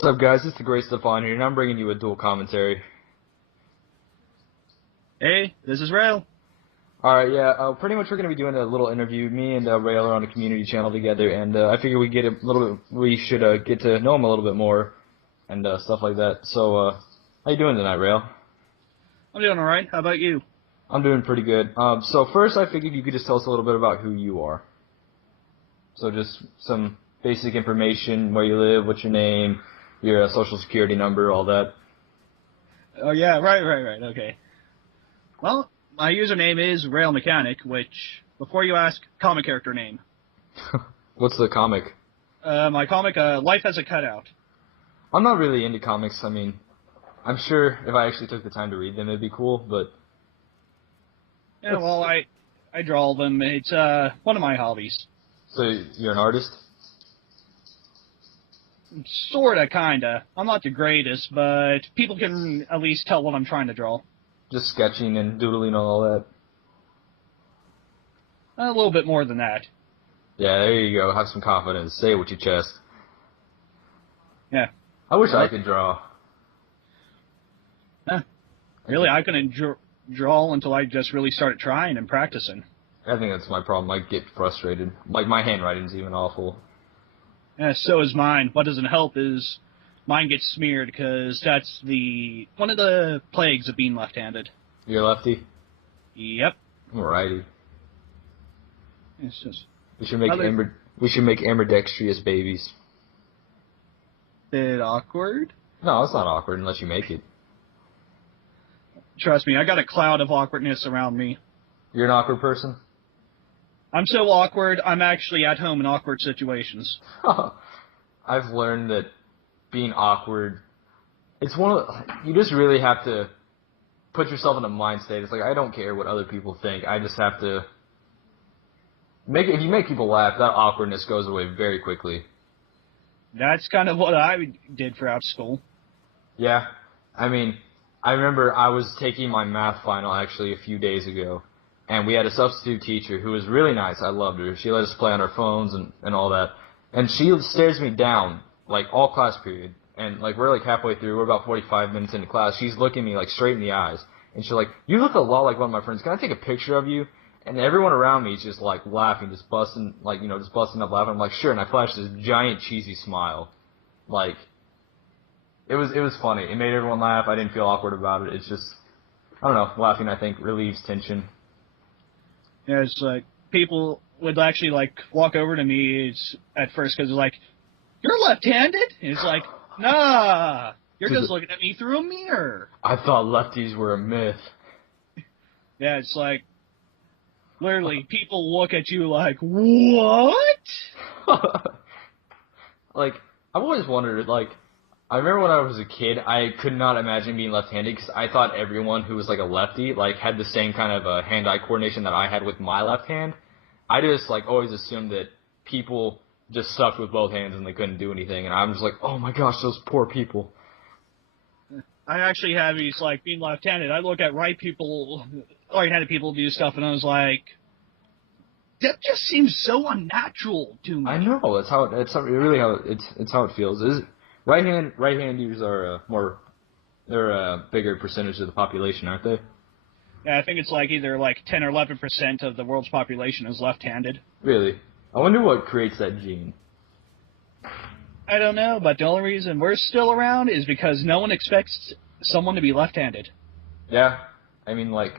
What's up, guys? It's the Great Stephan here, and I'm bringing you a dual commentary. Hey, this is Rail. Alright, yeah, pretty much we're going to be doing a little interview. Me and Rail are on a community channel together, and I figure we should get to know him a little bit more, and stuff like that. So, how you doing tonight, Rail? I'm doing alright. How about you? I'm doing pretty good. So first I figured you could just tell us a little bit about who you are. So just some basic information, where you live, what's your name, your social security number, all that. Oh yeah, right, okay. Well, my username is Rail Mechanic, which, before you ask, comic character name. What's the comic? My comic, Life Has a Cutout. I'm not really into comics. I mean, I'm sure if I actually took the time to read them, it'd be cool, but... Yeah, well, I draw them. It's, one of my hobbies. So, you're an artist? Sorta, kinda. I'm not the greatest, but people can at least tell what I'm trying to draw. Just sketching and doodling and all that? A little bit more than that. Yeah, there you go. Have some confidence. Say it with your chest. Yeah. I wish I could draw. Really, I couldn't draw until I just really started trying and practicing. I think that's my problem. I get frustrated. Like, my handwriting's even awful. Yeah, so is mine. What doesn't help is mine gets smeared, because that's one of the plagues of being left-handed. You're a lefty? Yep. I'm a righty. It's just... We should make ambidextrous babies. Bit awkward. No, it's not awkward unless you make it. Trust me, I got a cloud of awkwardness around me. You're an awkward person? I'm so awkward, I'm actually at home in awkward situations. I've learned that being awkward, you just really have to put yourself in a mind state. It's like, I don't care what other people think. I just have to if you make people laugh, that awkwardness goes away very quickly. That's kind of what I did throughout school. Yeah. I mean, I remember I was taking my math final actually a few days ago, and we had a substitute teacher who was really nice. I loved her. She let us play on our phones and all that. And she stares me down, like, all class period. And, like, we're, like, halfway through. We're about 45 minutes into class. She's looking me, like, straight in the eyes. And she's like, you look a lot like one of my friends. Can I take a picture of you? And everyone around me is just, like, laughing, just busting up laughing. I'm like, sure. And I flashed this giant cheesy smile. Like, it was funny. It made everyone laugh. I didn't feel awkward about it. It's just, I don't know, laughing, I think, relieves tension. Yeah, it's like, people would actually, like, walk over to me at first, because they're like, you're left-handed? And it's like, nah, you're just looking at me through a mirror. I thought lefties were a myth. Yeah, it's like, literally, people look at you like, what? Like, I've always wondered, like, I remember when I was a kid, I could not imagine being left-handed because I thought everyone who was, like, a lefty, like, had the same kind of hand-eye coordination that I had with my left hand. I just, like, always assumed that people just sucked with both hands and they couldn't do anything, and I'm just like, oh my gosh, those poor people. I actually have these, like, being left-handed. I look at right-handed people do stuff, and I was like, that just seems so unnatural to me. I know, it's how it feels. Right-handers are they're a bigger percentage of the population, aren't they? Yeah, I think it's like either like 10 or 11% of the world's population is left-handed. Really? I wonder what creates that gene. I don't know, but the only reason we're still around is because no one expects someone to be left-handed. Yeah, I mean, like,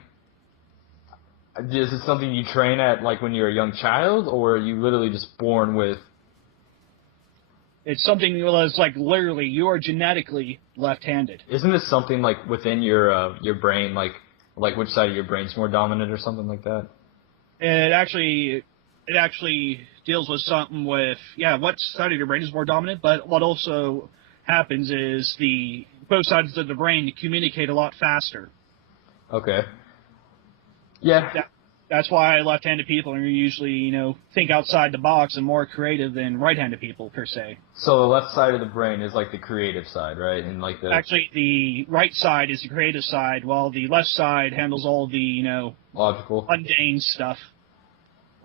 is it something you train at, like, when you're a young child, or are you literally just born with... It's something that's like, literally, you are genetically left-handed. Isn't this something, like, within your brain, like which side of your brain's more dominant or something like that? It actually deals with something with, what side of your brain is more dominant, but what also happens is both sides of the brain communicate a lot faster. Okay. Yeah. That's why left-handed people are usually, think outside the box and more creative than right-handed people, per se. So the left side of the brain is, like, the creative side, right? And, like, Actually, the right side is the creative side, while the left side handles all the, logical, mundane stuff.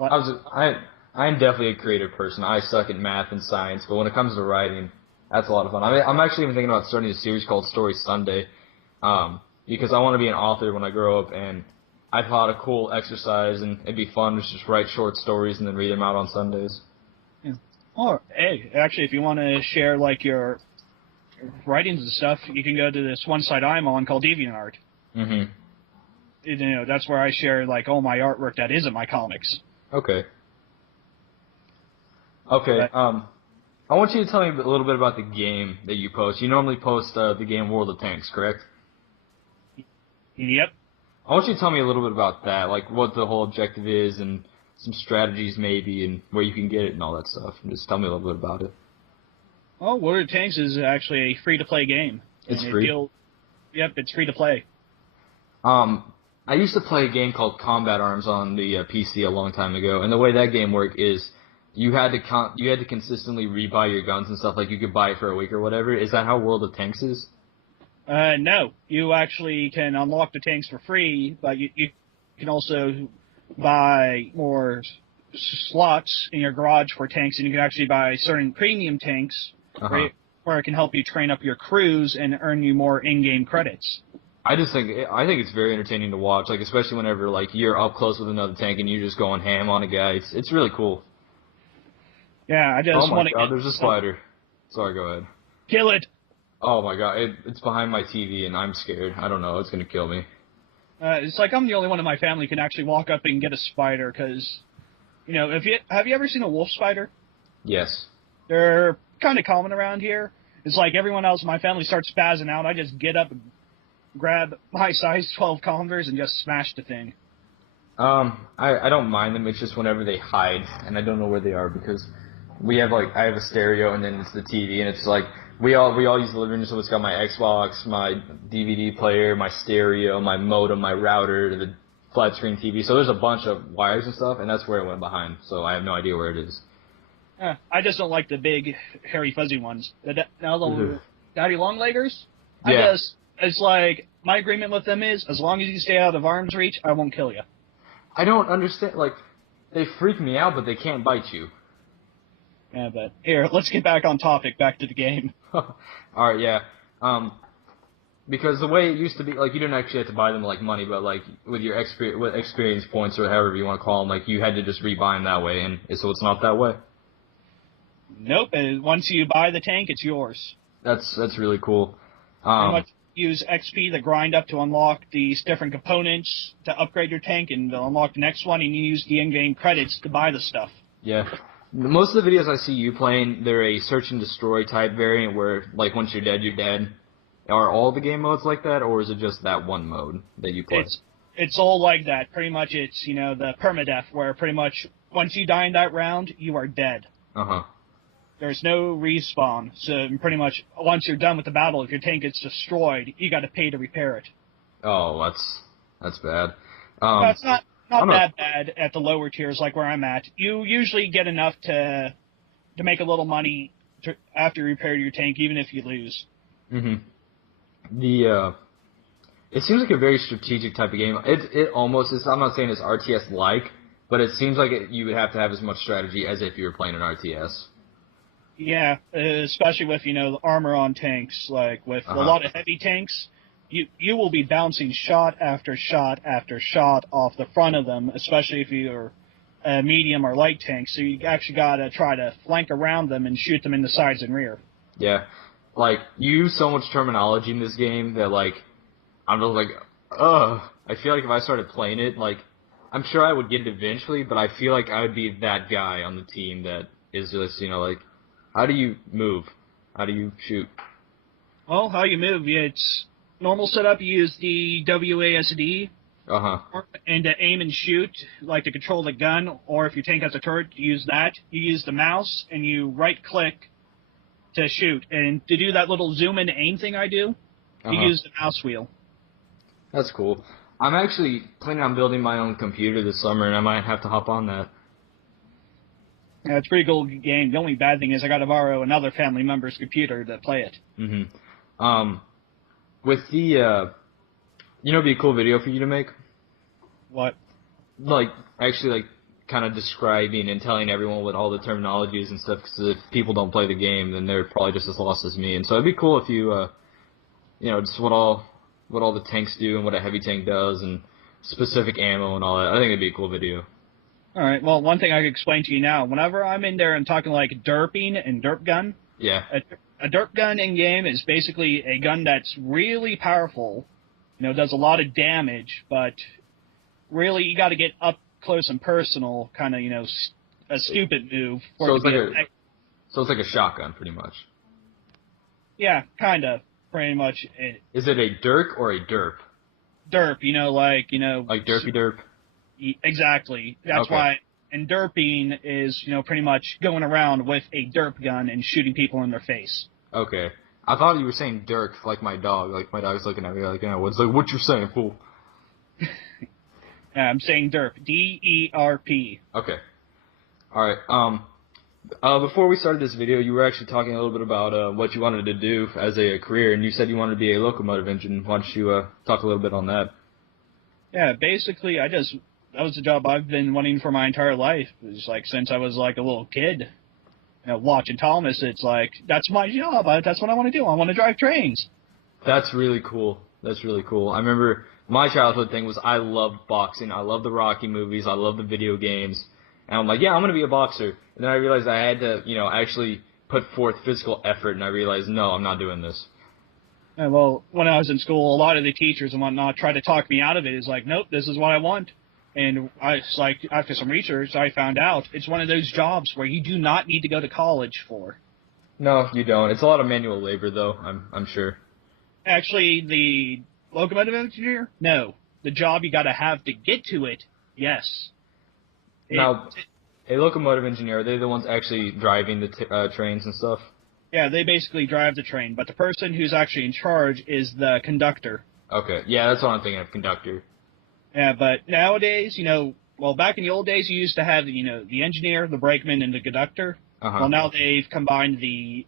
I'm definitely a creative person. I suck at math and science, but when it comes to writing, That's a lot of fun. I mean, I'm actually even thinking about starting a series called Story Sunday, because I want to be an author when I grow up, and I thought a cool exercise, and it'd be fun to just write short stories and then read them out on Sundays. Yeah. Or, hey, actually, if you want to share, like, your writings and stuff, you can go to this one site I'm on called DeviantArt. Mm-hmm. You know, that's where I share, like, all my artwork that isn't my comics. Okay. Okay. But, I want you to tell me a little bit about the game that you post. You normally post the game World of Tanks, correct? yep. I want you to tell me a little bit about that, like what the whole objective is and some strategies maybe and where you can get it and all that stuff. And just tell me a little bit about it. Well, World of Tanks is actually a free-to-play game. It's free? Yep, it's free-to-play. I used to play a game called Combat Arms on the PC a long time ago, and the way that game worked is you had to consistently rebuy your guns and stuff. Like you could buy it for a week or whatever. Is that how World of Tanks is? No, you actually can unlock the tanks for free, but you can also buy more slots in your garage for tanks, and you can actually buy certain premium tanks where it can help you train up your crews and earn you more in-game credits. I think it's very entertaining to watch, like especially whenever like you're up close with another tank and you're just going ham on a guy. It's really cool. Yeah, I just want to. Oh my God, there's a spider. Sorry, go ahead. Kill it. Oh my God, it's behind my TV and I'm scared. I don't know, it's gonna kill me. It's like I'm the only one in my family who can actually walk up and get a spider, because, you know, have you ever seen a wolf spider? Yes. They're kind of common around here. It's like everyone else in my family starts spazzing out. I just get up and grab my size 12 Converse and just smash the thing. I don't mind them. It's just whenever they hide and I don't know where they are because I have a stereo and then it's the TV and it's like we all use the living room, so it's got my Xbox, my DVD player, my stereo, my modem, my router, the flat screen TV. So there's a bunch of wires and stuff, and that's where it went behind. So I have no idea where it is. I just don't like the big, hairy, fuzzy ones. The daddy longleggers. Yeah. It's like my agreement with them is as long as you stay out of arm's reach, I won't kill you. I don't understand. Like they freak me out, but they can't bite you. Yeah, but here, let's get back on topic. Back to the game. All right, yeah. Because the way it used to be, like you didn't actually have to buy them like money, but like with your experience points or however you want to call them, like you had to just rebuy them that way, and so it's not that way. Nope. And once you buy the tank, it's yours. That's really cool. Pretty much use XP to grind up to unlock these different components to upgrade your tank and to unlock the next one, and you use the in-game credits to buy the stuff. Yeah. Most of the videos I see you playing, they're a search and destroy type variant where, like, once you're dead, you're dead. Are all the game modes like that, or is it just that one mode that you play? It's all like that. Pretty much it's, the permadeath, where pretty much once you die in that round, you are dead. Uh-huh. There's no respawn, so pretty much once you're done with the battle, if your tank gets destroyed, you got to pay to repair it. Oh, that's bad. It's not that bad at the lower tiers like where I'm at. You usually get enough to make a little money after you repair your tank, even if you lose. Mm-hmm. It seems like a very strategic type of game. It almost is. I'm not saying it's RTS like, but it seems like you would have to have as much strategy as if you were playing an RTS. Yeah, especially with, the armor on tanks. Like, with a lot of heavy tanks, you will be bouncing shot after shot after shot off the front of them, especially if you're a medium or light tank. So you actually got to try to flank around them and shoot them in the sides and rear. Yeah. Like, you use so much terminology in this game that, like, I'm just like, ugh. I feel like if I started playing it, like, I'm sure I would get it eventually, but I feel like I would be that guy on the team that is just, like, how do you move? How do you shoot? Well, how you move, it's normal setup. You use the WASD. And to aim and shoot, like to control the gun, or if your tank has a turret, you use that. You use the mouse, and you right-click to shoot. And to do that little zoom and aim thing I do, you use the mouse wheel. That's cool. I'm actually planning on building my own computer this summer, and I might have to hop on that. Yeah, it's a pretty cool game. The only bad thing is I got to borrow another family member's computer to play it. Mm-hmm. With the, it'd be a cool video for you to make? What? Like, actually, like, kind of describing and telling everyone what all the terminology is and stuff. Because if people don't play the game, then they're probably just as lost as me. And so it'd be cool if you, just what all the tanks do and what a heavy tank does and specific ammo and all that. I think it'd be a cool video. All right. Well, one thing I can explain to you now. Whenever I'm in there and talking like derping and derp gun, Yeah. a derp gun in game is basically a gun that's really powerful. Does a lot of damage, but really you got to get up close and personal, kind of, a stupid move. For So it's like a shotgun, pretty much. Yeah, kind of, pretty much. Is it a dirk or a derp? Derp, Like derpy derp? Exactly. That's Okay. why. And derping is, pretty much going around with a derp gun and shooting people in their face. Okay. I thought you were saying dirk, like my dog. Like my dog's looking at me like, what you saying, fool? Yeah, I'm saying derp. D-E-R-P. Okay. Alright, before we started this video, you were actually talking a little bit about what you wanted to do as a career, and you said you wanted to be a locomotive engine. Why don't you talk a little bit on that? Yeah, basically, that was the job I've been wanting for my entire life. It's like since I was like a little kid. Watching Thomas, it's like, that's my job. That's what I want to do. I want to drive trains. That's really cool. That's really cool. I remember my childhood thing was I loved boxing. I loved the Rocky movies. I loved the video games. And I'm like, yeah, I'm going to be a boxer. And then I realized I had to, actually put forth physical effort. And I realized, no, I'm not doing this. Yeah, well, when I was in school, a lot of the teachers and whatnot tried to talk me out of it. It's like, nope, this is what I want. And it's like, after some research, I found out it's one of those jobs where you do not need to go to college for. No, you don't. It's a lot of manual labor, though, I'm sure. Actually, the locomotive engineer? No. The job you got to have to get to it? Yes. Now, a locomotive engineer, are they the ones actually driving the trains and stuff? Yeah, they basically drive the train, but the person who's actually in charge is the conductor. Okay, yeah, that's what I'm thinking of, conductor. Yeah, but nowadays, back in the old days, you used to have, the engineer, the brakeman, and the conductor. Uh-huh. Well, now they've combined the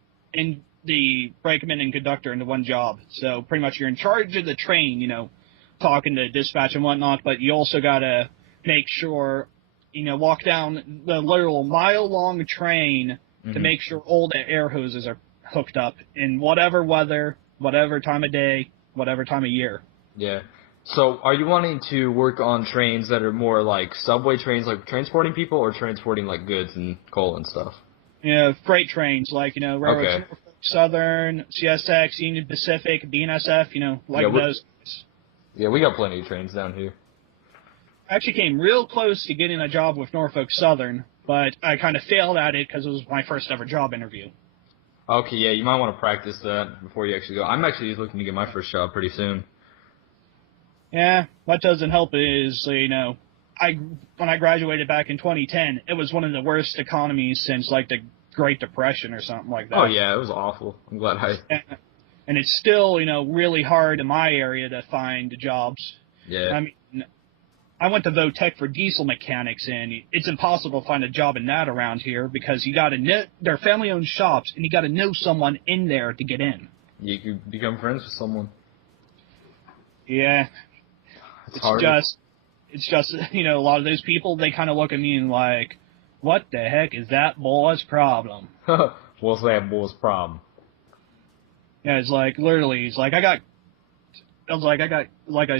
brakeman and conductor into one job. So pretty much you're in charge of the train, talking to dispatch and whatnot, but you also got to make sure, walk down the literal mile-long train to make sure all the air hoses are hooked up in whatever weather, whatever time of day, whatever time of year. Yeah. So, are you wanting to work on trains that are more like subway trains, like transporting people, or transporting like goods and coal and stuff? Freight trains, like, railroads, Okay. Norfolk Southern, CSX, Union Pacific, BNSF, those. Yeah, we got plenty of trains down here. I actually came real close to getting a job with Norfolk Southern, but I kind of failed at it because it was my first ever job interview. Okay, yeah, you might want to practice that before you actually go. I'm actually looking to get my first job pretty soon. Yeah, what doesn't help is, when I graduated back in 2010, it was one of the worst economies since, like, the Great Depression or something like that. Oh, yeah, it was awful. I'm glad And it's still, really hard in my area to find jobs. Yeah. I mean, I went to Votech for diesel mechanics, and it's impossible to find a job in that around here because you got to know, they're family-owned shops, and you got to know someone in there to get in. You could become friends with someone. Yeah. It's just, a lot of those people, they kind of look at me and like, what the heck is that boy's problem? What's that boy's problem? Yeah, it's like, literally, it's like, like I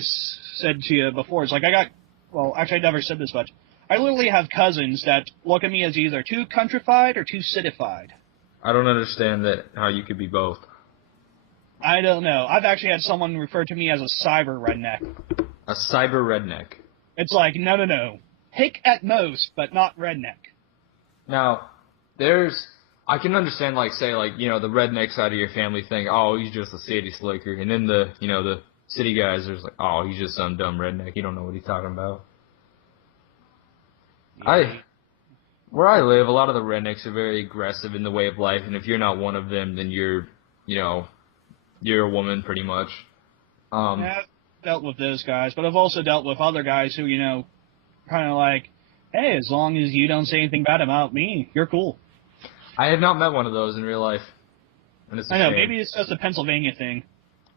said to you before, it's like actually I never said this much. I literally have cousins that look at me as either too countrified or too citified. I don't understand how you could be both. I don't know. I've actually had someone refer to me as a cyber redneck. A cyber redneck. It's like, no. Hick at most, but not redneck. Now, I can understand, the redneck side of your family think, oh, he's just a city slicker. And then the city guys are just like, oh, he's just some dumb redneck. He don't know what he's talking about. Yeah. Where I live, a lot of the rednecks are very aggressive in the way of life. And if you're not one of them, then you're a woman pretty much. Yeah, I've dealt with those guys, but I've also dealt with other guys who, kind of like, hey, as long as you don't say anything bad about me, you're cool. I have not met one of those in real life. And it's a I know, shame. maybe it's just a Pennsylvania thing.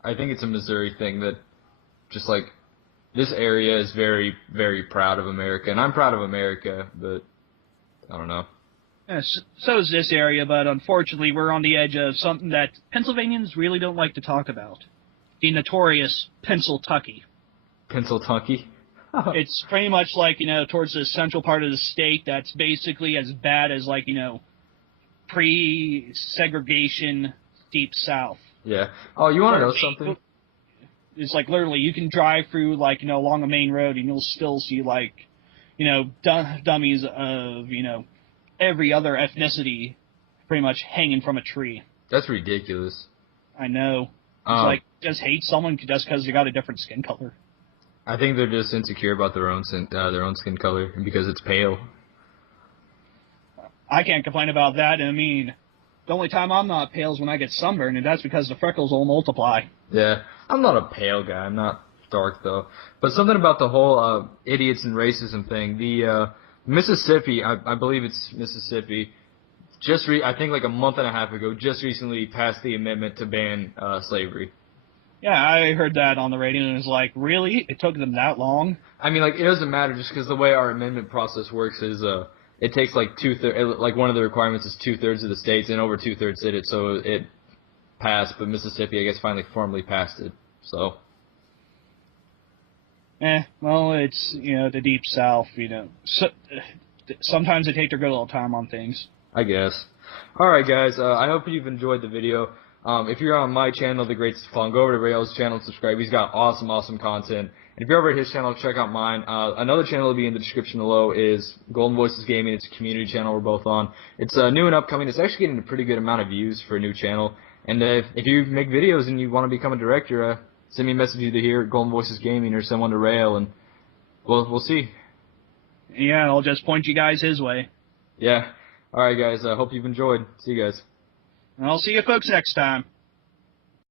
I think it's a Missouri thing that just, this area is very, very proud of America, and I'm proud of America, but I don't know. Yes, so is this area, but unfortunately we're on the edge of something that Pennsylvanians really don't like to talk about. The notorious Pennsyltucky. Pennsyltucky? It's pretty much like, towards the central part of the state that's basically as bad as, like, pre-segregation deep south. Yeah. Oh, you want to know something? It's like literally you can drive through, like, along a main road and you'll still see, like, dummies of, every other ethnicity pretty much hanging from a tree. That's ridiculous. I know. It's like, just hate someone just because they got a different skin color. I think they're just insecure about their own skin color, and because it's pale. I can't complain about that. I mean, the only time I'm not pale is when I get sunburned, and that's because the freckles will multiply. Yeah, I'm not a pale guy. I'm not dark, though. But something about the whole idiots and racism thing. The Mississippi, I believe it's Mississippi, I think like a month and a half ago, just recently passed the amendment to ban slavery. Yeah, I heard that on the radio, and it was like, really? It took them that long? I mean, like, it doesn't matter just because the way our amendment process works is it takes like like one of the requirements is 2/3 of the states, and over 2/3 did it, so it passed. But Mississippi, I guess, finally formally passed it. So. Well, it's the deep south. So, sometimes they take their good little time on things. I guess. All right, guys. I hope you've enjoyed the video. If you're on my channel, The Great Stephan, go over to Rail's channel and subscribe. He's got awesome content. And if you're over at his channel, check out mine. Another channel will be in the description below is Golden Voices Gaming. It's a community channel we're both on. It's new and upcoming. It's actually getting a pretty good amount of views for a new channel. And if you make videos and you want to become a director, send me a message either here at Golden Voices Gaming or send one to Rail, and we'll see. Yeah, I'll just point you guys his way. Yeah. All right, guys. I hope you've enjoyed. See you guys. And I'll see you folks next time.